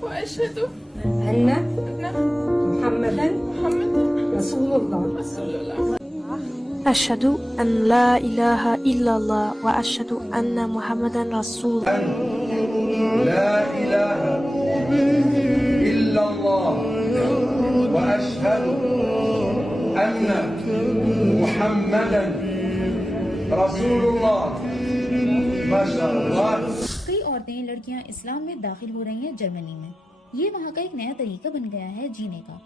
وأشهد أن أن محمدا محمدا رسول الله. رسول الله. أشهد أن لا إله إلا الله وأشهد أن محمدا رسول لا إله إلا الله وأشهد أن محمدا رسول الله. ما شاء الله. کئی عورتیں لڑکیاں اسلام میں داخل ہو رہی ہیں جرمنی میں۔ یہ وہاں کا ایک نیا طریقہ بن گیا ہے جینے کا،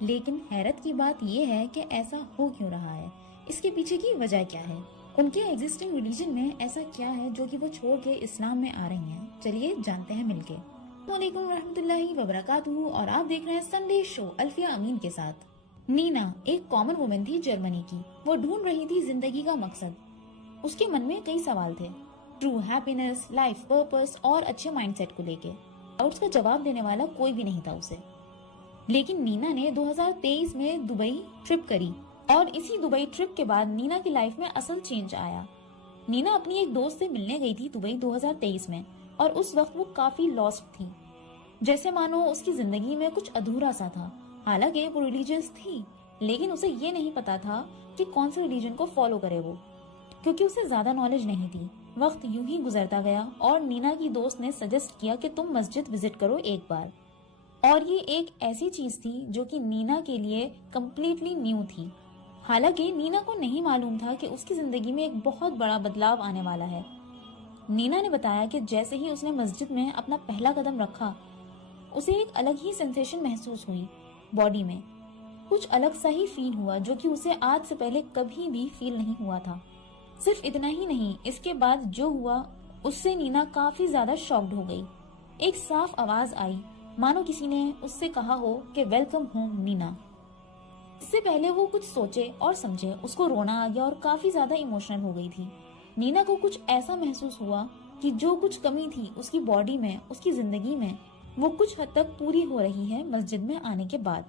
لیکن حیرت کی بات یہ ہے کہ ایسا ہو کیوں رہا ہے، اس کے پیچھے کی وجہ کیا ہے، ان کے ایگزسٹنگ ریلیجن میں ایسا کیا ہے جو کہ وہ چھوڑ کے اسلام میں آ رہی ہیں۔ چلیے جانتے ہیں مل کے۔ السلام علیکم ورحمۃ اللہ وبرکاتہ، اور آپ دیکھ رہے ہیں سنڈے شو الفیہ امین کے ساتھ۔ نینا ایک کامن وومن تھی جرمنی کی، وہ ڈھونڈ رہی تھی زندگی کا مقصد۔ اس کے من میں کئی سوال تھے، ٹرو ہیپینس، لائف پرپس اور اچھے مائنڈ سیٹ کو لے کے، اور اس کا جواب دینے والا کوئی بھی نہیں تھا اسے۔ لیکن نینا نے 2023 میں دبئی ٹرپ کری، اور اسی دبئی ٹرپ کے بعد نینا کی لائف میں اصل چینج آیا۔ نینا اپنی ایک دوست سے ملنے گئی تھی دبئی 2023 میں، اور اس وقت وہ کافی لاسٹ تھی، جیسے مانو اس کی زندگی میں کچھ ادھورا سا تھا۔ حالانکہ وہ ریلیجیس تھی، لیکن اسے یہ نہیں پتا تھا کہ کون سے ریلیجن کو فالو کرے وہ، کیونکہ اسے زیادہ نالج نہیں تھی۔ وقت یوں ہی گزرتا گیا، اور نینا کی دوست نے سجیسٹ کیا کہ تم مسجد وزٹ کرو ایک بار، اور یہ ایک ایسی چیز تھی جو کہ نینا کے لیے کمپلیٹلی نیو تھی۔ حالانکہ نینا کو نہیں معلوم تھا کہ اس کی زندگی میں ایک بہت بڑا بدلاؤ آنے والا ہے۔ نینا نے بتایا کہ جیسے ہی اس نے مسجد میں اپنا پہلا قدم رکھا، اسے ایک الگ ہی سینسیشن محسوس ہوئی باڈی میں، کچھ الگ سا ہی فیل ہوا جو کہ اسے آج سے پہلے کبھی بھی فیل نہیں ہوا تھا۔ صرف اتنا ہی نہیں، اس کے بعد جو ہوا اس سے نینا کافی زیادہ شاکڈ ہو گئی۔ ایک صاف آواز آئی، مانو کسی نے اس سے کہا ہو کہ ویلکم ہوم نینا۔ اس سے پہلے وہ کچھ سوچے اور سمجھے، اس کو رونا آ گیا اور کافی زیادہ ایموشنل ہو گئی تھی۔ نینا کو کچھ ایسا محسوس ہوا کہ جو کچھ کمی تھی اس کی باڈی میں، اس کی زندگی میں، وہ کچھ حد تک پوری ہو رہی ہے مسجد میں آنے کے بعد۔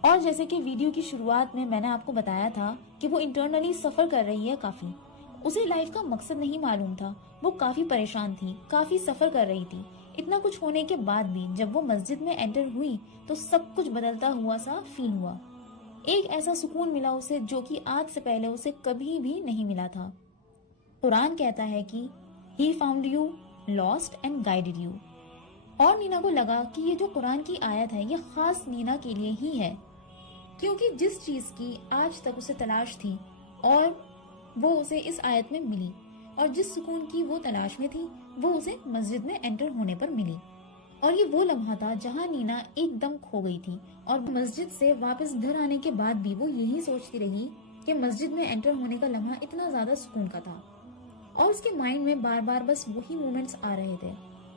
اور جیسے کہ ویڈیو کی شروعات میں نے آپ کو بتایا تھا کہ وہ انٹرنلی سفر کر رہی ہے کافی، اسے لائف کا مقصد نہیں معلوم تھا، وہ کافی پریشان تھی، کافی سفر کر رہی تھی۔ اتنا کچھ ہونے کے بعد بھی جب وہ مسجد میں انٹر ہوئی تو سب کچھ بدلتا ہوا سا فیل ہوا۔ ایک ایسا سکون ملا اسے جو کہ آج سے پہلے اسے کبھی بھی نہیں ملا تھا۔ قرآن کہتا ہے کہ He found you lost and guided you، اور نینا کو لگا کہ یہ جو قرآن کی آیت ہے یہ خاص نینا کے لیے ہی ہے، کیونکہ جس چیز کی آج تک اسے تلاش تھی اور وہ اسے اس آیت میں ملی، اور جس سکون کی وہ تلاش میں تھی وہ اسے مسجد میں انٹر ہونے پر ملی۔ اور یہ وہ لمحہ تھا جہاں نینا ایک دم کھو گئی تھی، اور مسجد سے واپس گھر آنے کے بعد بھی وہ یہی سوچتی رہی کہ مسجد میں انٹر ہونے کا لمحہ اتنا زیادہ سکون کا تھا، اور اس کے مائنڈ میں بار بار بس وہی مومنٹس آ رہے تھے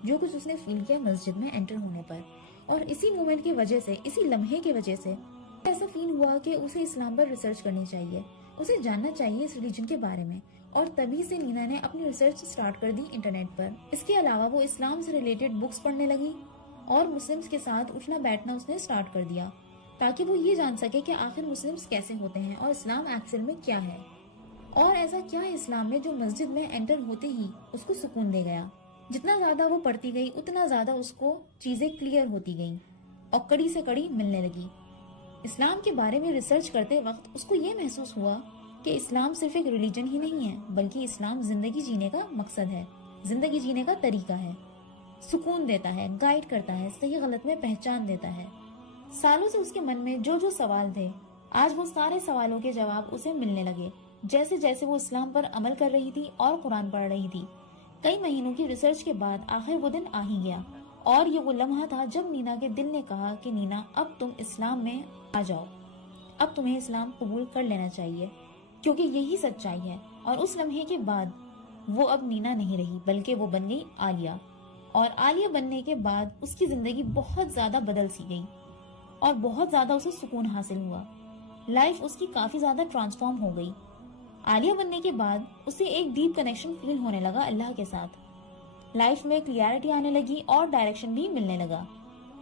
جو کچھ اس نے فیل کیا مسجد میں انٹر ہونے پر۔ اور اسی مومنٹ کی وجہ سے، اسی لمحے کی وجہ سے ایسا فیل ہوا کہ اسے اسلام پر ریسرچ کرنی چاہیے، اسے جاننا چاہیے اس ریلیجن کے بارے میں، اور تبھی سے نینا نے اپنی ریسرچ سٹارٹ کر دی انٹرنیٹ پر۔ اس کے علاوہ وہ اسلام سے ریلیٹڈ بکس پڑھنے لگی، اور مسلمز کے ساتھ اٹھنا بیٹھنا اس نے سٹارٹ کر دیا، تاکہ وہ یہ جان سکے کہ آخر مسلمز کیسے ہوتے ہیں اور اسلام ایکچوئل میں کیا ہے، اور ایسا کیا ہے اسلام میں جو مسجد میں انٹر ہوتے ہی اس کو سکون دے گیا۔ جتنا زیادہ وہ پڑھتی گئی اتنا زیادہ اس کو چیزیں کلیئر ہوتی گئیں، اور کڑی سے کڑی ملنے لگی۔ اسلام کے بارے میں ریسرچ کرتے وقت اس کو یہ محسوس ہوا کہ اسلام صرف ایک ریلیجن ہی نہیں ہے، بلکہ اسلام زندگی جینے کا مقصد ہے، زندگی جینے کا طریقہ ہے، سکون دیتا ہے، گائیڈ کرتا ہے، صحیح غلط میں پہچان دیتا ہے۔ سالوں سے اس کے من میں جو سوال تھے، آج وہ سارے سوالوں کے جواب اسے ملنے لگے، جیسے جیسے وہ اسلام پر عمل کر رہی تھی اور قرآن پڑھ رہی تھی۔ کئی مہینوں کی ریسرچ کے بعد آخر وہ دن آ ہی گیا، اور یہ وہ لمحہ تھا جب نینا کے دل نے کہا کہ نینا اب تم اسلام میں آ جاؤ، اب تمہیں اسلام قبول کر لینا چاہیے کیونکہ یہی سچائی ہے۔ اور اس لمحے کے بعد وہ اب نینا نہیں رہی بلکہ وہ بن گئی عالیہ، اور عالیہ بننے کے بعد اس کی زندگی بہت زیادہ بدل سی گئی اور بہت زیادہ اسے سکون حاصل ہوا، لائف اس کی کافی زیادہ ٹرانسفارم ہو گئی۔ عالیہ بننے کے بعد اسے ایک ڈیپ کنیکشن فیل ہونے لگا اللہ کے ساتھ، لائف میں کلیئرٹی آنے لگی اور ڈائریکشن بھی ملنے لگا۔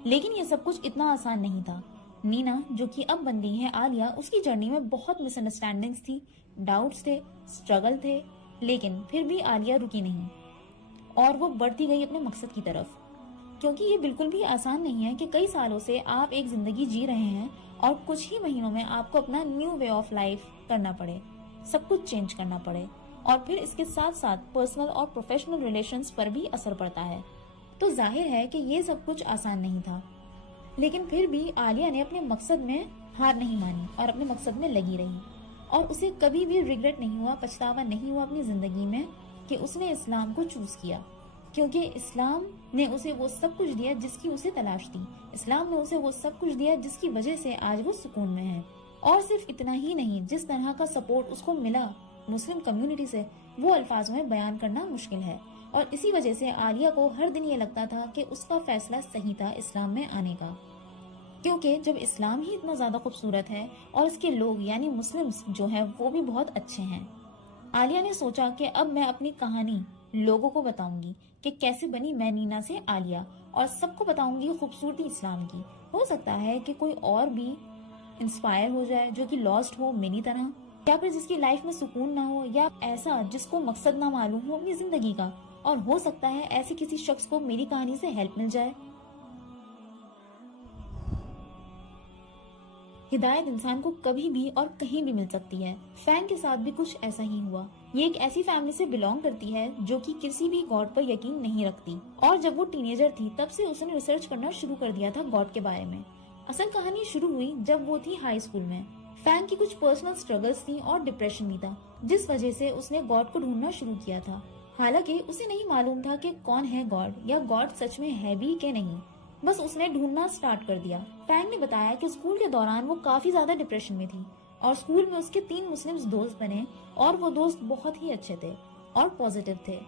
لیکن یہ سب کچھ اتنا آسان نہیں تھا۔ نینا جو کہ اب بن گئی ہے عالیہ، اس کی جرنی میں بہت مس انڈرسٹینڈنگز تھی، ڈاؤٹس تھے، اسٹرگل تھے، لیکن پھر بھی عالیہ رکی نہیں اور وہ بڑھتی گئی اپنے مقصد کی طرف، کیونکہ یہ بالکل بھی آسان نہیں ہے کہ کئی سالوں سے آپ ایک زندگی جی رہے ہیں اور کچھ ہی مہینوں میں آپ کو اپنا نیو وے آف لائف کرنا پڑے، سب کچھ چینج کرنا پڑے، اور پھر اس کے ساتھ ساتھ پرسنل اور پروفیشنل ریلیشنز پر بھی اثر پڑتا ہے۔ تو ظاہر ہے کہ یہ سب کچھ آسان نہیں تھا، لیکن پھر بھی عالیہ نے اپنے مقصد میں ہار نہیں مانی اور اپنے مقصد میں لگی رہی، اور اسے کبھی بھی ریگریٹ نہیں ہوا، پچھتاوا نہیں ہوا اپنی زندگی میں کہ اس نے اسلام کو چوز کیا، کیونکہ اسلام نے اسے وہ سب کچھ دیا جس کی اسے تلاش تھی، اسلام نے اسے وہ سب کچھ دیا جس کی وجہ سے آج وہ سکون میں ہے۔ اور صرف اتنا ہی نہیں، جس طرح کا سپورٹ اس کو ملا مسلم کمیونٹی سے وہ الفاظوں میں بیان کرنا مشکل ہے، اور اسی وجہ سے عالیہ کو ہر دن یہ لگتا تھا کہ اس کا فیصلہ صحیح تھا اسلام میں آنے کا، کیونکہ جب اسلام ہی اتنا زیادہ خوبصورت ہے اور اس کے لوگ یعنی مسلمز جو ہیں وہ بھی بہت اچھے ہیں، عالیہ نے سوچا کہ اب میں اپنی کہانی لوگوں کو بتاؤں گی کہ کیسے بنی میں نینا سے عالیہ، اور سب کو بتاؤں گی خوبصورتی اسلام کی۔ ہو سکتا ہے کہ کوئی اور بھی انسپائر ہو جائے جو کہ لاسٹ ہو میری طرح، یا پھر جس کی لائف میں سکون نہ ہو، یا ایسا جس کو مقصد نہ معلوم ہو اپنی زندگی کا، اور ہو سکتا ہے ایسے کسی شخص کو میری کہانی سے ہیلپ مل جائے۔ ہدایت انسان کو کبھی بھی اور کہیں بھی مل سکتی ہے۔ فینگ کے ساتھ بھی کچھ ایسا ہی ہوا۔ یہ ایک ایسی فیملی سے بلونگ کرتی ہے جو کہ کسی بھی گاڈ پر یقین نہیں رکھتی، اور جب وہ ٹین ایجر تھی تب سے اس نے ریسرچ کرنا شروع کر دیا تھا گاڈ کے بارے میں۔ اصل کہانی شروع ہوئی جب وہ تھی ہائی اسکول میں۔ فینگ کی کچھ پرسنل سٹرگلز تھی اور ڈپریشن بھی تھا، جس وجہ سے اس نے گاڈ کو ڈھونڈنا شروع کیا تھا، حالانکہ اسے نہیں معلوم تھا کہ کون ہے گاڈ یا گاڈ سچ میں ہے بھی کہ نہیں، بس اس نے ڈھونڈنا سٹارٹ کر دیا۔ فینگ نے بتایا کہ اسکول کے دوران وہ کافی زیادہ ڈپریشن میں تھی، اور اسکول میں اس کے 3 مسلم دوست بنے، اور وہ دوست بہت ہی اچھے تھے اور پازیٹیو تھے۔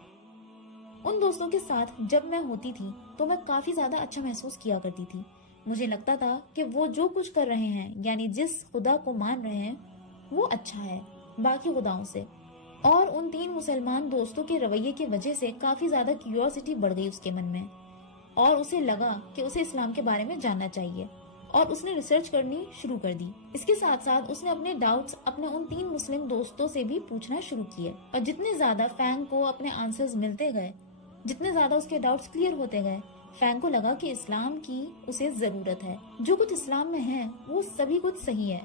ان دوستوں کے ساتھ جب میں ہوتی تھی تو میں کافی زیادہ اچھا محسوس کیا کرتی تھی۔ مجھے لگتا تھا کہ وہ جو کچھ کر رہے ہیں یعنی جس خدا کو مان رہے ہیں وہ اچھا ہے باقی خداؤں سے، اور ان 3 مسلمان دوستوں کے رویے کی وجہ سے کافی زیادہ کیوریوسٹی بڑھ گئی اس کے من میں، اور اسے لگا کہ اسے اسلام کے بارے میں جاننا چاہیے، اور اس نے ریسرچ کرنی شروع کر دی۔ اس کے ساتھ ساتھ اس نے اپنے ڈاؤٹس اپنے ان 3 مسلم دوستوں سے بھی پوچھنا شروع کیے، اور جتنے زیادہ فینگ کو اپنے آنسرز ملتے گئے، جتنے زیادہ اس کے ڈاؤٹس کلیئر ہوتے گئے، فینگ کو لگا کہ اسلام کی اسے ضرورت ہے، جو کچھ اسلام میں ہے وہ سبھی کچھ صحیح ہے،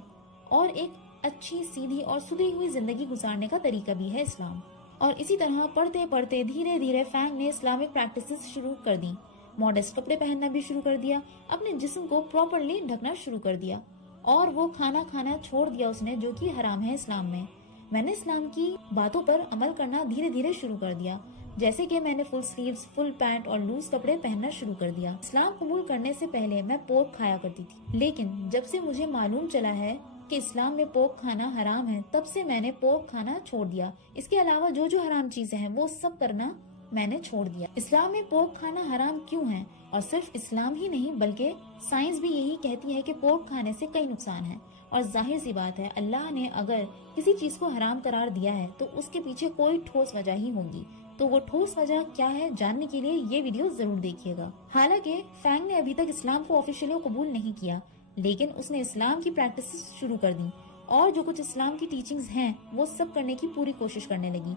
اور ایک اچھی سیدھی اور سدھری ہوئی زندگی گزارنے کا طریقہ بھی ہے اسلام۔ اور اسی طرح پڑھتے پڑھتے دھیرے دھیرے فینگ نے اسلامک پریکٹسز شروع کر دی، ماڈسٹ کپڑے پہننا بھی شروع کر دیا، اپنے جسم کو پراپرلی ڈھکنا شروع کر دیا، اور وہ کھانا کھانا چھوڑ دیا اس نے جو کہ حرام ہے اسلام میں۔ میں نے اسلام کی باتوں پر عمل کرنا دھیرے دھیرے شروع کر دیا، جیسے کہ میں نے فل سلیوز، فل پینٹ اور لوز کپڑے پہننا شروع کر دیا۔ اسلام قبول کرنے سے پہلے میں پورک کھایا کرتی تھی، لیکن جب سے مجھے معلوم چلا ہے کہ اسلام میں پورک کھانا حرام ہے تب سے میں نے پورک کھانا چھوڑ دیا۔ اس کے علاوہ جو جو حرام چیزیں ہیں وہ سب کرنا میں نے چھوڑ دیا۔ اسلام میں پورک کھانا حرام کیوں ہے؟ اور صرف اسلام ہی نہیں بلکہ سائنس بھی یہی کہتی ہے کہ پورک کھانے سے کئی نقصان ہیں، اور ظاہر سی بات ہے اللہ نے اگر کسی چیز کو حرام قرار دیا ہے تو اس کے پیچھے کوئی ٹھوس وجہ ہی ہوگی، تو وہ ٹھوس وجہ کیا ہے جاننے کے لیے یہ ویڈیو ضرور دیکھیے گا۔ حالانکہ فینگ نے ابھی تک اسلام کو آفیشلی قبول نہیں کیا، لیکن اس نے اسلام کی پریکٹسز شروع کر دی، اور جو کچھ اسلام کی ٹیچنگز ہیں وہ سب کرنے کی پوری کوشش کرنے لگی۔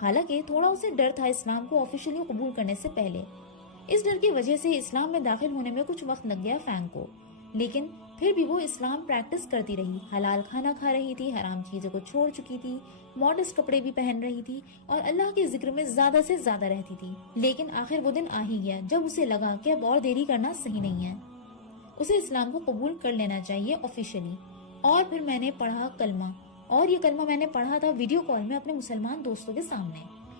حالانکہ تھوڑا اسے ڈر تھا اسلام کو آفیشلی قبول کرنے سے پہلے، اس ڈر کی وجہ سے اسلام میں داخل ہونے میں کچھ وقت لگ گیا فینگ کو، لیکن پھر بھی وہ اسلام پریکٹس کرتی رہی، حلال کھانا کھا رہی تھی، حرام چیزوں کو چھوڑ چکی تھی، ماڈسٹ کپڑے بھی پہن رہی تھی، اور اللہ کے ذکر میں زیادہ سے زیادہ رہتی تھی۔ لیکن آخر وہ دن آ ہی گیا جب اسے لگا کہ اب اور دیری کرنا صحیح نہیں ہے، اسے اسلام کو قبول کر لینا چاہیے آفیشلی۔ اور پھر میں نے پڑھا کلمہ، اور یہ کلمہ میں نے پڑھا تھا ویڈیو کال میں اپنے مسلمان دوستوں کے سامنے،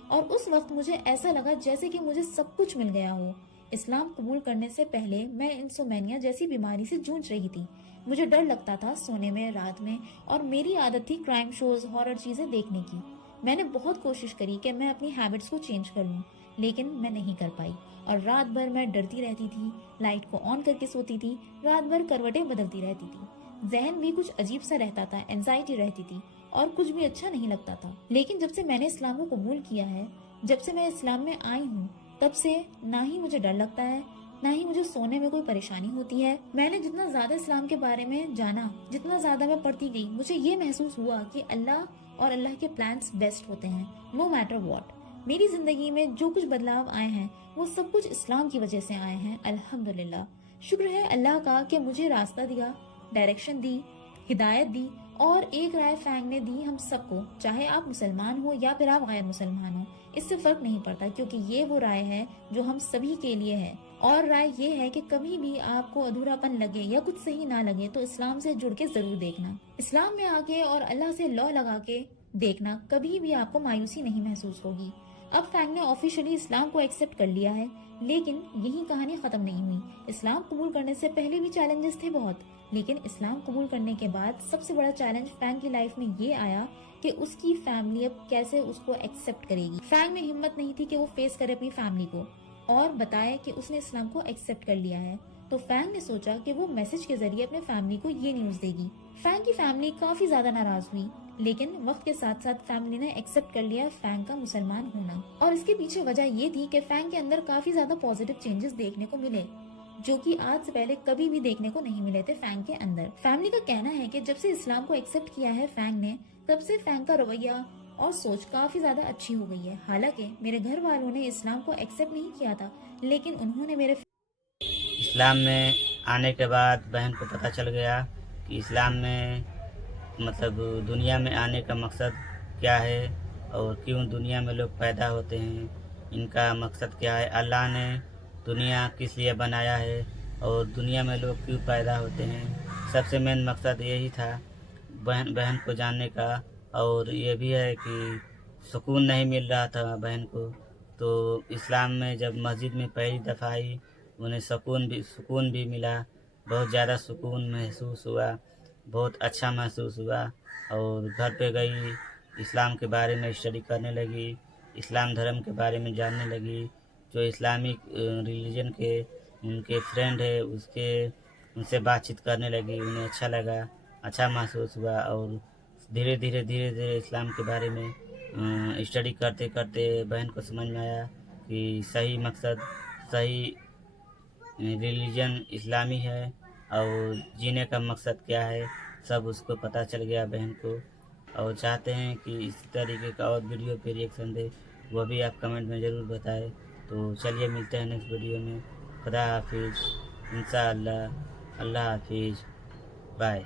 اور اس وقت مجھے ایسا لگا جیسے کہ مجھے سب کچھ مل گیا ہو، اسلام قبول کرنے سے پہلے میں انسومینیا جیسی بیماری سے جونج رہی تھی. مجھے ڈر لگتا تھا سونے میں رات میں، اور میری عادت تھی کرائم شوز، ہارر چیزیں دیکھنے کی. میں نے بہت کوشش کری کہ میں اپنی ہیبٹس کو چینج کر لوں، لیکن میں نہیں کر پائی، اور رات بھر میں ڈرتی رہتی تھی، لائٹ کو آن کر کے سوتی تھی، رات بھر کروٹیں بدلتی رہتی تھی. ذہن بھی کچھ عجیب سا رہتا تھا، اینزائٹی رہتی تھی، اور کچھ بھی اچھا نہیں لگتا تھا. لیکن جب سے میں نے اسلام کو قبول کیا ہے، جب سے میں اسلام میں آئی ہوں، تب سے نہ ہی مجھے ڈر لگتا ہے، نہ ہی مجھے سونے میں کوئی پریشانی ہوتی ہے. میں نے جتنا زیادہ اسلام کے بارے میں جانا، جتنا زیادہ میں پڑھتی گئی، مجھے یہ محسوس ہوا کہ اللہ اور اللہ کے پلانس بیسٹ ہوتے ہیں، نو میٹر واٹ. میری زندگی میں جو کچھ بدلاؤ آئے ہیں وہ سب کچھ اسلام کی وجہ سے آئے ہیں. الحمدللہ. شکر ہے اللہ کا کہ مجھے راستہ دیا، ڈائریکشن دی، ہدایت دی، اور ایک رائے فینگ نے دی ہم سب کو. چاہے آپ مسلمان ہو یا پھر آپ غیر مسلمان ہو، اس سے فرق نہیں پڑتا، کیونکہ یہ وہ رائے ہے جو ہم سبھی کے لیے ہے. اور رائے یہ ہے کہ کبھی بھی آپ کو ادھورا پن لگے یا کچھ صحیح نہ لگے تو اسلام سے جڑ کے ضرور دیکھنا. اسلام میں آ کے اور اللہ سے لا لگا کے دیکھنا، کبھی بھی آپ کو مایوسی نہیں محسوس ہوگی. اب فینگ نے آفیشلی اسلام کو ایکسپٹ کر لیا ہے، لیکن یہی کہانی ختم نہیں ہوئی. اسلام قبول کرنے سے پہلے بھی چیلنجز تھے بہت، لیکن اسلام قبول کرنے کے بعد سب سے بڑا چیلنج فینگ کی لائف میں یہ آیا کہ اس کی فیملی اب کیسے اس کو ایکسپٹ کرے گی. فینگ میں ہمت نہیں تھی کہ وہ فیس کرے اپنی فیملی کو اور بتائے کہ اس نے اسلام کو ایکسپٹ کر لیا ہے. تو فینگ نے سوچا کہ وہ میسج کے ذریعے اپنے فیملی کو یہ نیوز دے گی. فینگ کی فیملی کافی زیادہ ناراض ہوئی، لیکن وقت کے ساتھ ساتھ فیملی نے ایکسپٹ کر لیا فینگ کا مسلمان ہونا. اور اس کے پیچھے وجہ یہ تھی کہ فینگ کے اندر کافی زیادہ پازیٹیو چینجز دیکھنے کو ملے، جو کہ آج سے پہلے کبھی بھی دیکھنے کو نہیں ملے تھے فینگ کے اندر. فیملی کا کہنا ہے کہ جب سے اسلام کو ایکسپٹ کیا ہے فینگ نے، تب سے فینگ کا رویہ اور سوچ کافی زیادہ اچھی ہو گئی ہے. حالانکہ میرے گھر والوں نے اسلام کو ایکسپٹ نہیں کیا تھا، لیکن انہوں نے میرے اسلام میں آنے کے بعد بہن کو پتہ چل گیا کہ اسلام میں مطلب دنیا میں آنے کا مقصد کیا ہے، اور کیوں دنیا میں لوگ پیدا ہوتے ہیں، ان کا مقصد کیا ہے، اللہ نے دنیا کس لیے بنایا ہے، اور دنیا میں لوگ کیوں پیدا ہوتے ہیں. سب سے مین مقصد یہی تھا بہن کو جاننے کا. اور یہ بھی ہے کہ سکون نہیں مل رہا تھا بہن کو، تو اسلام میں جب مسجد میں پہلی دفعہ آئی انہیں سکون بھی ملا، بہت زیادہ سکون محسوس ہوا، بہت اچھا محسوس ہوا. اور گھر پہ گئی، اسلام کے بارے میں اسٹڈی کرنے لگی، اسلام دھرم کے بارے میں جاننے لگی. جو اسلامک ریلیجن کے ان کے فرینڈ ہے ان سے بات چیت کرنے لگی، انہیں اچھا لگا، اچھا محسوس ہوا. اور دھیرے دھیرے اسلام کے بارے میں اسٹڈی کرتے کرتے بہن کو سمجھ میں آیا کہ صحیح مقصد، صحیح ریلیجن اسلامی ہے، اور جینے کا مقصد کیا ہے سب اس کو پتہ چل گیا بہن کو. اور چاہتے ہیں کہ اس طریقے کا اور ویڈیو پہ ریئیکشن دے، وہ بھی آپ کمنٹ میں ضرور بتائیں. تو چلیے ملتے ہیں نیکسٹ ویڈیو میں. خدا حافظ، انشاءاللہ. اللہ حافظ، بائے.